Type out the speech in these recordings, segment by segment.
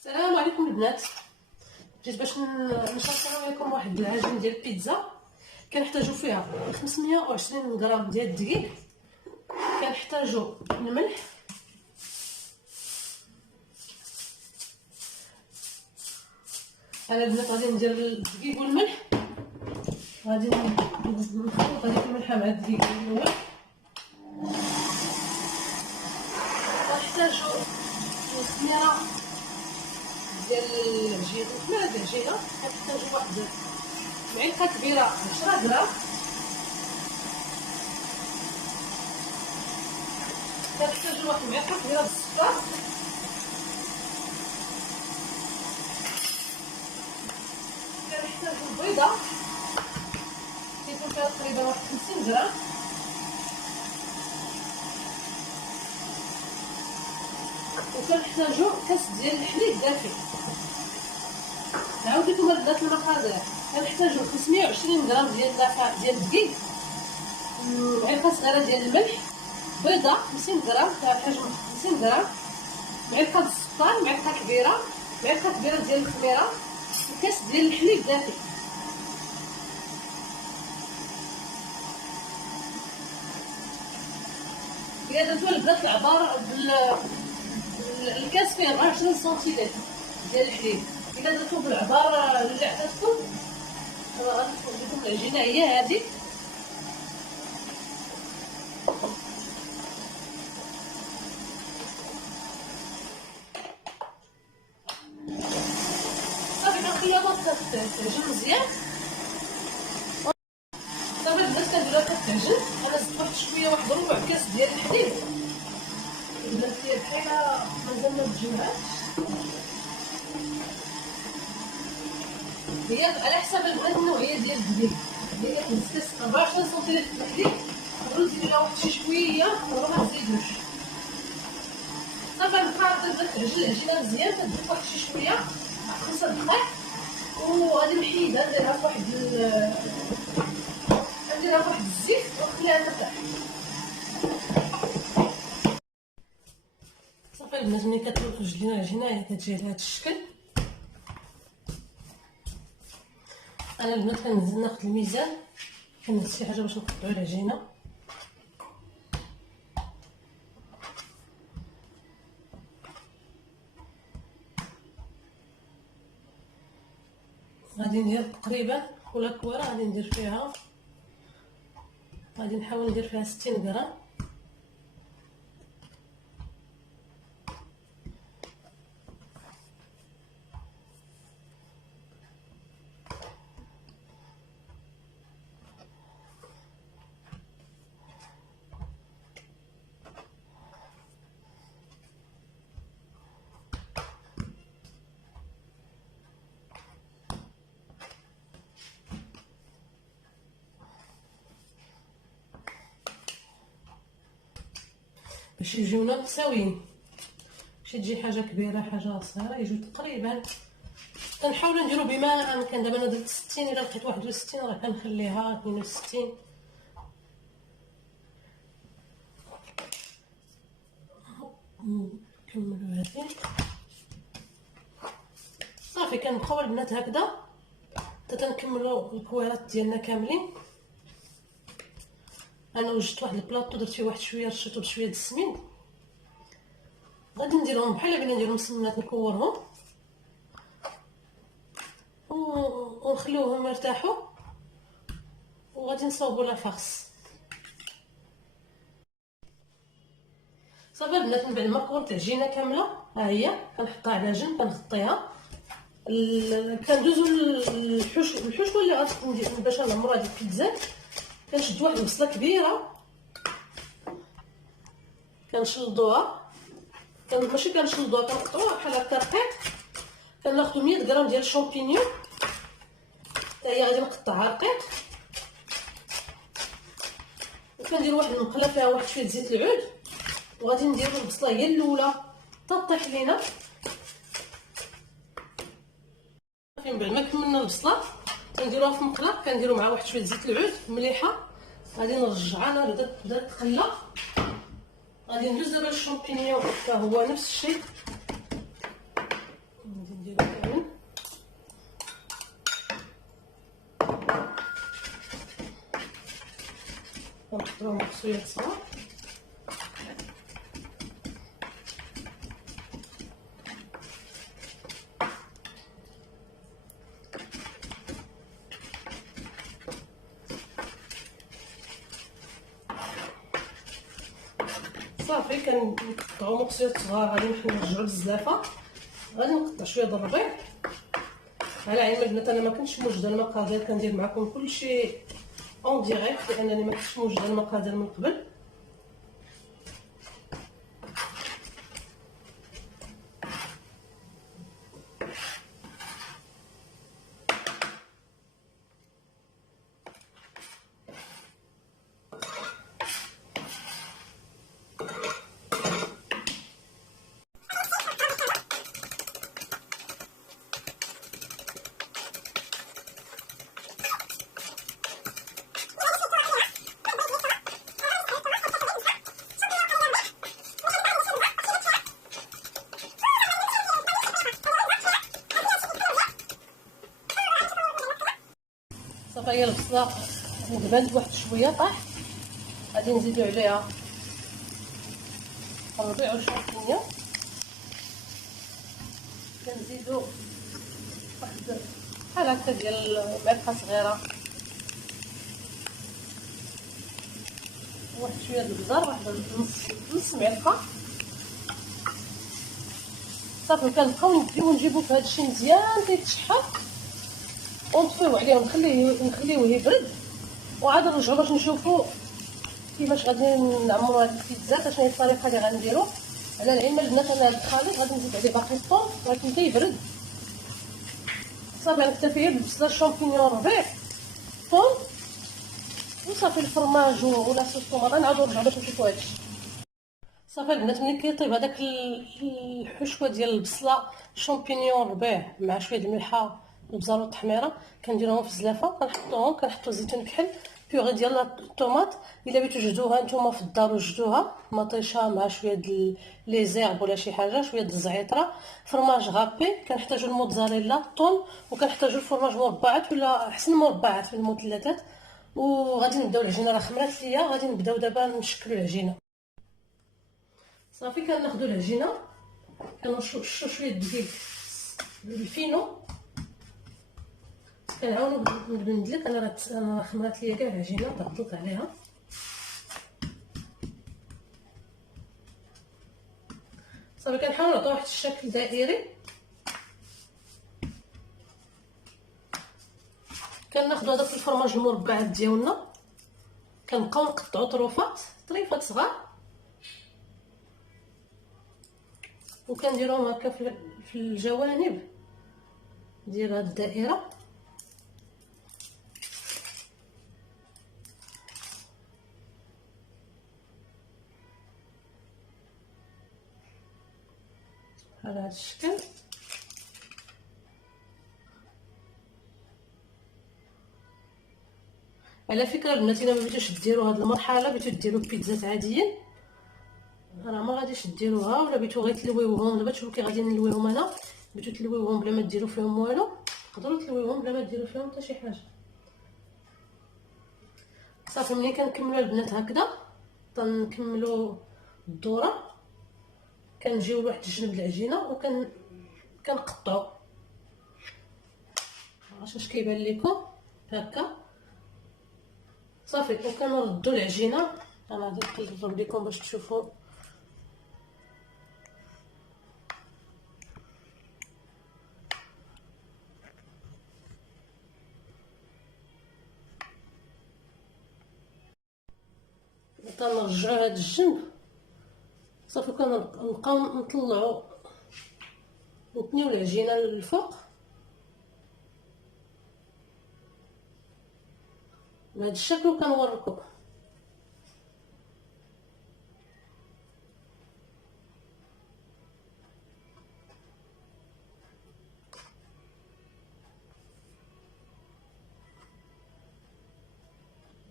السلام عليكم البنات. جيت باش نشارك معكم واحد العجين ديال البيتزا. كنحتاجو فيها 520 غرام ديال الدقيق، كنحتاجو الملح، انا البنات غادي ندير الدقيق والملح، غادي نخلط هذيك الملحه مع الدقيق الاول. غنحتاجو الخميره ديال العجين، الخميره ديال العجينه كنحتاجو واحد معلقه كبيره 10 غرام، كنحتاجو واحد معلقه كبيره بالسكر، كنحتاجو البيضه كيكون فيها تقريبا واحد 50 غرام، وكنحتاجو كاس ديال الحليب دافي. نعاود لكم البنات المقادير. كنحتاجو 520 غرام ديال الدقيق، معلقه صغيره ديال الملح، بيضه 50 غرام فيها حجم 50 غرام، معلقه السكر، معلقه كبيره ديال الخميره، وكاس ديال الحليب دافي. الا درتو البنات العبار الكاس فيه 20 سنتيمتر ديال الحليب، الا درتو بالعبار اللي عطاتكم غنخرج لكم العجينه هي هذه. صافي كنخليها كتعجن مزيان. صافي البنات كنديروها كتعجن. انا زدت واحد شويه، واحد ربع كاس ديال الحليب. البنات هي بحال مازال ما تجمعاتش، هي على حسب البنات النوعيه ديال الدقيق. هي كنزيد 24 سنتيمتر د الحليب، نقدروا نزيدو لها واحد شي شويه، نقدروا ما نزيدوش. صافي نقرا البنات تعجن العجينه مزيان، كنزيد واحد شي شويه 5 دقائق، وغادي نحيدها نديرها فواحد الزيت ونخليها ترتاح. صافي البنات ملي كتوجد لينا العجينه هي كتجي على هذا الشكل. انا البنات كننزل ناخذ الميزان، كنهز شي حاجه باش نقطعوا العجينه. غادي ندير تقريبا ولا كواره، غادي ندير فيها، غادي نحاول ندير فيها 60 غرام. باش يجيونا متساويين، ماشي تجي حاجه كبيره حاجه صغيره، يجيو تقريبا. كنحاولوا نديروا بما امكن. دابا انا درت 60، الا لقيت 61 راه كنخليها 62. نكملوا هذه. صافي كنبقاو البنات هكذا حتى تنكملوا الكويرات ديالنا كاملين. انا وجدت واحد البلاطو درت فيه واحد شويه، رشيتو بشويه د السمين، غادي نديرهم بحال بلا نديرهم سمنات، نكورهم ونخليوهم يرتاحوا، وغادي نصاوبوا لا فاخس. صافي البنات من بعد ما كورت العجينه كامله، ها هي كنحطها على جنب، كنغطيها. كندوزو الحشوه اللي غادي ندير باش نعمرو هاد البيتزا. كنشد واحد البصله كبيره، كنشلضوها، ماشي كنشلضوها، كنقطعوها بحال هكا رقيق. كناخدو 100 غرام ديال الشامبينيون، حتى هي غادي نقطعها رقيق، وكندير واحد المقله فيها واحد شويه زيت العود، وغادي نديرو البصله هي الاولى حتى طيح لينا. صافي من بعد ما كملنا البصله كنديروها في مقله، كنديرو معها واحد شويه زيت العود مليحه. غادي نرجعها، انا بدات تخلى. غادي ندوز دابا الشامبينيون حتى هو نفس الشيء، نقطعو مقصويات صغار. صافي كنقطعو مقصويات صغار. غادي نرجعو للزلافه. غادي نقطع شويه د الربيع. على علم البنات انا ما كنتش موجده المقادير، كندير معكم كلشي اون ديريكت لانني ما كنتش موجده المقادير من قبل. صافي هي البصله دبانت واحد شويه طاح. غادي نزيدو عليها الربيع والشامبينيون. كنزيدو واحد بحال هكا ديال معلقه صغيره، واحد شويه د البزار، واحد نص معلقه. صافي كنبقاو نديو ونجيبو في هادشي مزيان كيتشحر ونطفيو عليه ونخليوه يبرد، وعاد نرجعو باش نشوفو كيفاش غادي نعمرو هاد البيتزا. شنو هي الطريقه اللي غنديرو. على العلم البنات انا هاد الخليط غادي نزيد عليه باقي الثوم ولكن كيبرد. صافي غنكتفي بالبصله الشامبينيون الربيع الثوم وصافي الفرماج ولا صوص طوماط. نعاودو نرجعو باش نشوفو هادشي. صافي البنات ملي كيطيب هداك الحشوه ديال البصله الشامبينيون الربيع مع شويه الملحه البزار والتحميره كنديروهم في الزلافه. كنحطو الزيتون كحل، بيغي ديال الطوماط. الا بغيتو تجدوها نتوما في الدار وجدوها مطيشه مع شويه د لي زيرب ولا شي حاجه، شويه د الزعتره، فرماج غابي. كنحتاجو الموتزاريلا، الثوم، وكنحتاجو الفرماج مربعات ولا احسن مربعات في المثلثات. وغادي نبداو العجينه راه خمرات ليا. غادي نبداو دابا نشكلو العجينه. صافي كناخدو العجينه كنرشو شويه دقيق بالفينو. كنعاونو بالمندلك. انا راه خمرات ليا كاع العجينه ضغطت عليها. صافي كنحاول نعطي واحد الشكل دائري. كناخدو هذاك الفرماج المربعات ديالنا كنبقاو نقطعو طريفات صغار وكنديروهم هكا في الجوانب ديال هاد الدائره. على هذا الشكل. على فكره البنات الا ما بغيتوش ديروا هاد المرحله، بغيتو ديروا بيتزات عاديين، راه ما غاديش ديروها. ولا بغيتو غير تلويوهم، دابا تشوفوا كي غادي نلويهم انا، بغيتو تلويوهم بلا ما ديروا فيهم والو، تقدروا تلويوهم بلا ما ديروا فيهم حتى شي حاجه. صافي ملي كنكملوا البنات هكذا تنكملوا الدوره. كنجيو لواحد الجنب العجينه كنقطعوا واش كيبان لكم هكا. صافي وكنردوا العجينه. انا غادي نقلب لكم باش تشوفوا. تنرجعوا هذا الجنب. صافي كنبقاو نطلعوا نتنيو العجينه للفوق بهذا الشكل وكنوركم.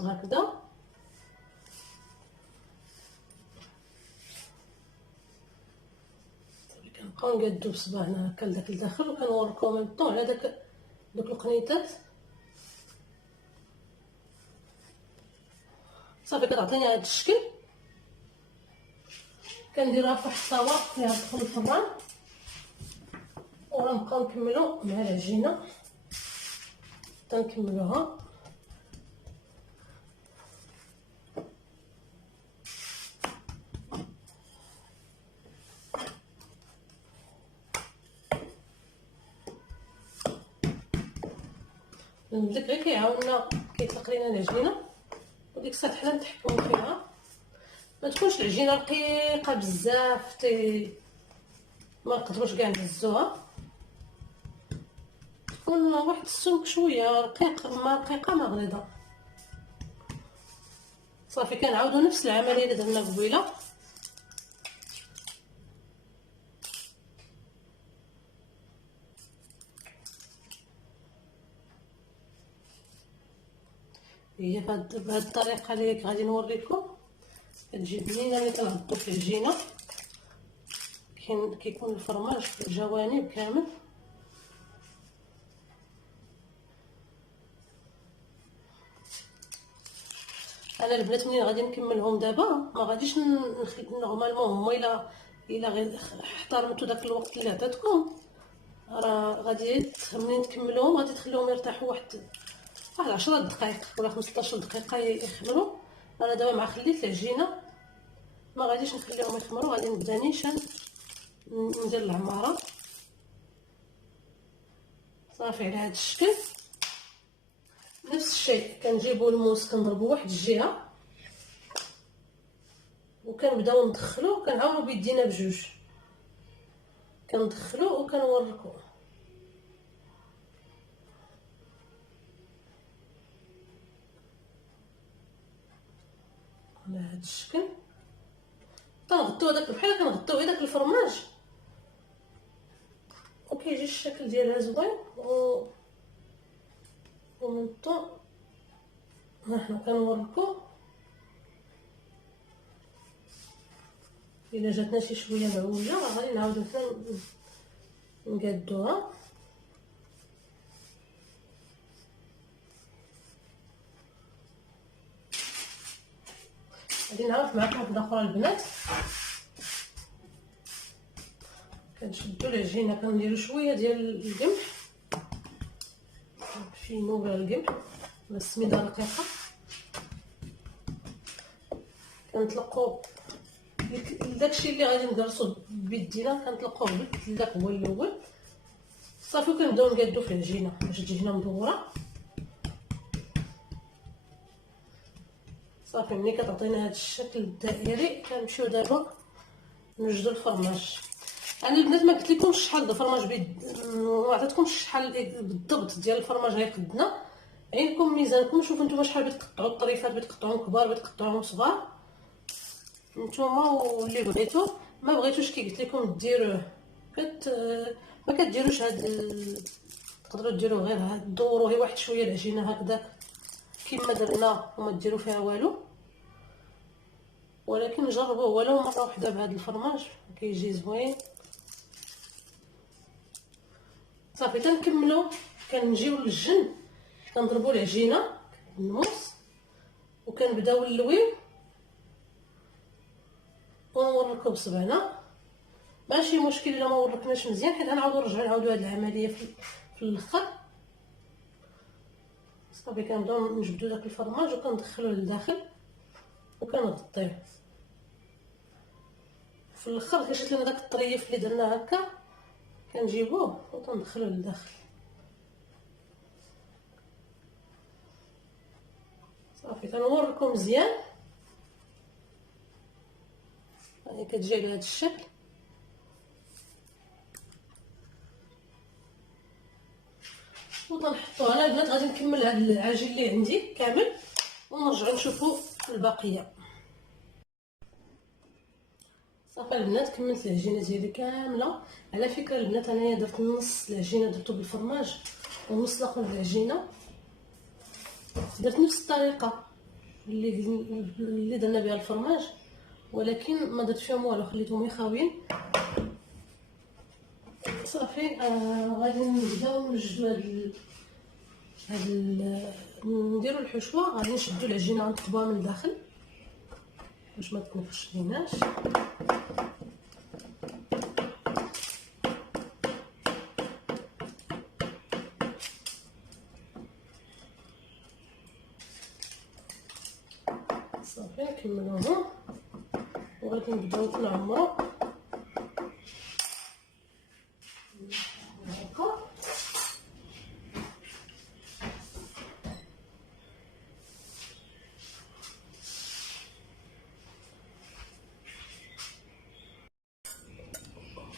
هكذا كنبقاو نقادو بصباعنا هكا لداك الداخل وكنوركم من طون على دوك القنيطات. صافي كتعطيني هذا الشكل. كنديرها في واحد الطاوه فيها تدخل الفران، ونبقاو نكملو مع العجينه حتى نكملوها. المدلك غير كيعاوننا كيطلق لينا العجينه، وديك الساعه حنا نتحكمو فيها. ما تكونش العجينه رقيقه بزاف ما نقدروش كاع نهزوها، تكون واحد السمك شويه رقيق، ما رقيقه ما غليظه. صافي كنعاودو نفس العمليه اللي درنا قبيله. هي بهاد الطريقه اللي غادي نوريكم كتجي بنينه ملي كنعضو في العجينه. كيكون الفرماج في الجوانب كامل. انا البنات ملي غادي نكملهم دابا ما غاديش نورمالمون هما الا غير احترمتوا داك الوقت اللي عطيتكم، راه غادي ملي نكملوهم غادي تخليهم يرتاحوا واحد 10 دقائق ولا 15 دقيقه يخمروا. انا دابا مع خليت العجينه ما غاديش نخليهم يخمروا، غادي نبدا نيشان ندير العماره. صافي على هذا الشكل. نفس الشيء كنجيبوا الموس كنضربوا واحد الجهه وكنبداو ندخلو، كنعاونوا بيدينا بجوج، كندخلو وكنوركو على هذا الشكل. تنغطيو داك بحال كنغطيو داك الفرماج وكيجي الشكل ديالها زوين. ومن الطون ها حنا كنوركو الا جاتنا شي شويه معوجه راه غادي نعاودو حنا نقادوها. غادي نعرف معكم واحده اخرى البنات. كنشدو العجينه كنديرو شويه ديال القمح، شي نوبه القمح ولا السميده رقيقه، كنطلقو داكشي اللي غادي ندرسو بيدينا كنطلقوه بالتلاك هو الاول. صافي وكنبداو نقادو في العجينه باش تجي هنا مدوره. صافي ملي كتعطينا هذا الشكل الدائري كنمشيو دابا نوجدو الفرماج. انا البنات ما قلت لكمش شحال الفرماج ما عطيتكمش شحال بالضبط ديال الفرماج غيقدنا. عينكم ميزانكم، شوفوا نتوما شحال بتقطعوا الطريفات، بتقطعوهم كبار بتقطعوهم صغار نتوما واللي بغيتو. ما بغيتوش كي قلت لكم ديروه ما كديروش تقدروا ديروه غير دوروا غير واحد شويه العجينه هكذاك كما درنا وما ديروا فيها والو، ولكن جربوه ولو مره واحده بهذا الفرماج كيجي زوين. صافي تنكملوا كنجيو للجن كنضربوا العجينه بالنص وكنبداو نلويو ونوركو بصبعنا. ماشي مشكل الا ما وركناش مزيان حيت غنعاودو نرجعو هاد العمليه في الاخر. صافي كنبداو نجبدو داك الفرماج وكندخلوه للداخل وكنغطيه. في الاخر كيجي لنا داك الطريف اللي درنا هكا كنجيبوه وكندخلوه للداخل. صافي كنوريكم مزيان. هاني كتجي على هذا الشكل. وتنحطوها. انا البنات غادي نكمل هذا العجين اللي عندي كامل ونرجعوا نشوفوا الباقيه. صافي البنات كملت العجينه ديالي كامله. على فكره البنات انايا درت نص العجينه درتو بالفرماج ونص الاخر بالعجينه، درت نفس الطريقه اللي درنا بها الفرماج، ولكن ما درت فيهم والو خليتهم خاويين. صافي غادي نبداو نوجدو نديرو الحشوه. غادي نشدو العجينه ونثقبوها من الداخل باش ما تنفش ليناش. صافي نكملوهم وغادي نبداو نعمرو هكا.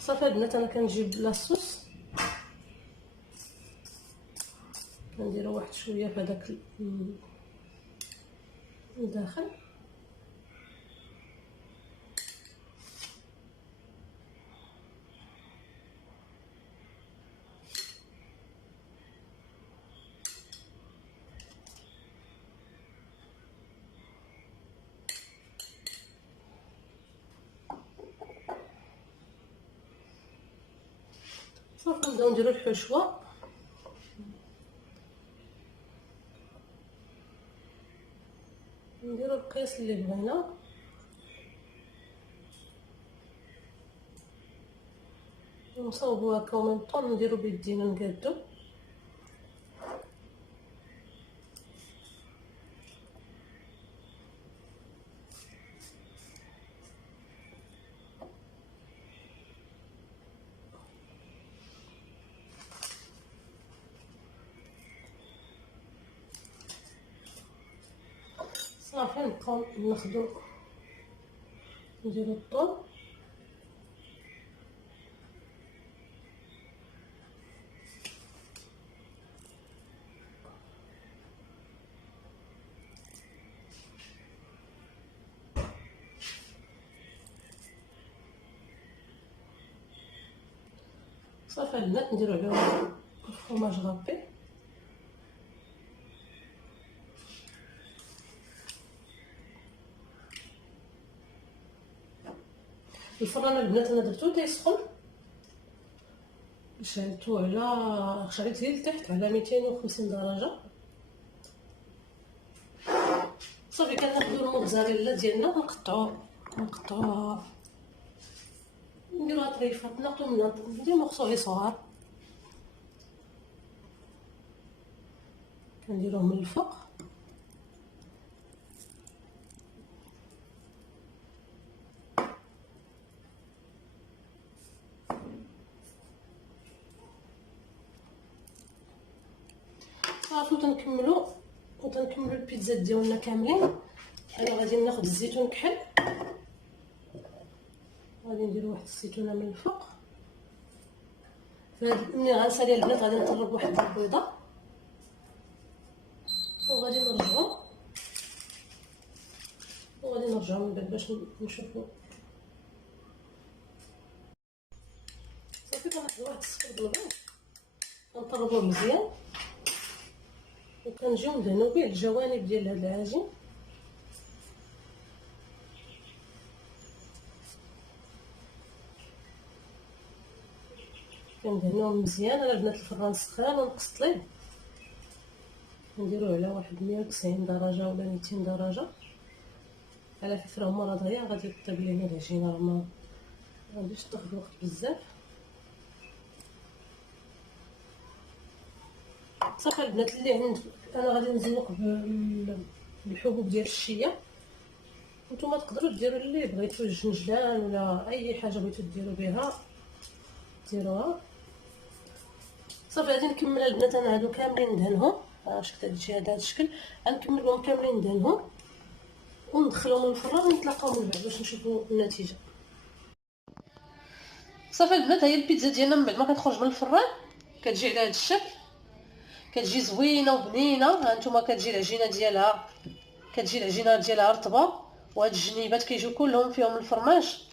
صافي البنات انا كنجيب لاصوص كنديرو واحد شويه في هذاك الداخل. صافي نبداو نديرو الحشوه. نديرو القياس اللي بغينا. نصاوبو هكا ومن طون نديرو بيدينا نقادو. صافي نبقاو ناخدو نديرو الطون. صافي البنات نديرو عليهم الفرماج غابي. الفران البنات انا درتو تيسخن، شعلتو على شعلت ليه لتحت على 250 درجه. صافي كناخدو الموتزاريلا ديالنا ونقطعوها نديروها طريفات، ناخدو منها نديرو مغسولي صغار كنديروه من الفوق. صافي وتنكملو البيتزا ديالنا كاملين. انا غادي ناخد الزيتون كحل، غادي نديرو واحد الزيتونه من الفوق. ملي غنسالي البنات غادي نطرب واحد البيضه وغادي نرجعو من بعد باش نشوفو. صافي كناخدو واحد الصفر بالغاز كنطربوه مزيان وكنجيو ندهنو به الجوانب ديال هاد العجين. كندهنوه مزيان. انا البنات الفران سخان ونقصت ليه، نديروه على واحد 190 درجه ولا 200 درجه. على فكره هما راه دغيا غادي طيب لينا العجينه، راه ما غاديش تاخد وقت بزاف. صافي البنات اللي عند انا غادي نزوق بالحبوب ديال الشيا. نتوما تقدروا ديروا اللي بغيتو، الجنجلان ولا اي حاجه بغيتو ديروا بها ديروها. صافي غادي نكمل البنات انا هادو كاملين ندهنهم. شفت هاد الشكل غنكمل بهم كاملين ندهنهم وندخلهم للفران ونتلاقاو من بعد باش نشوفوا النتيجه. صافي البنات هي البيتزا ديالنا من بعد ما كتخرج من الفران كتجي على هاد الشكل، كتجي زوينه وبنينه. ها نتوما كتجي العجينه ديالها رطبه، وهاد الجنيبات كيجيو كلهم فيهم الفرماج،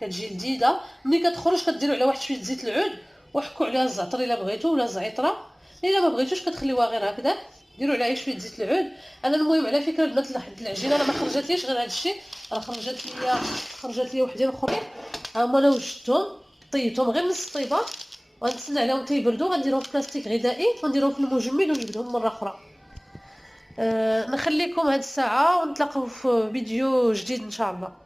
كتجي لذيذه. ملي كتخرج كديروا عليها واحد شويه زيت العود وحكوا عليها الزعتر الا بغيتو ولا الزعتره. الا ما بغيتوش كتخليوها غير هكذا، ديروا عليها شويه زيت العود. انا المهم على فكره البنات العجينه انا ما خرجتليش غير هذا الشيء، راه خرجت لي وحدين اخرين ها هما. انا وجدتهم طيبتهم غير نص طيبه وغنتسنى عليهم تيبردوا، غنديرهم في بلاستيك غذائي ونديرهم في المجمد ونجبدهم مره اخرى. نخليكم هاد الساعه ونتلاقاو في فيديو جديد ان شاء الله.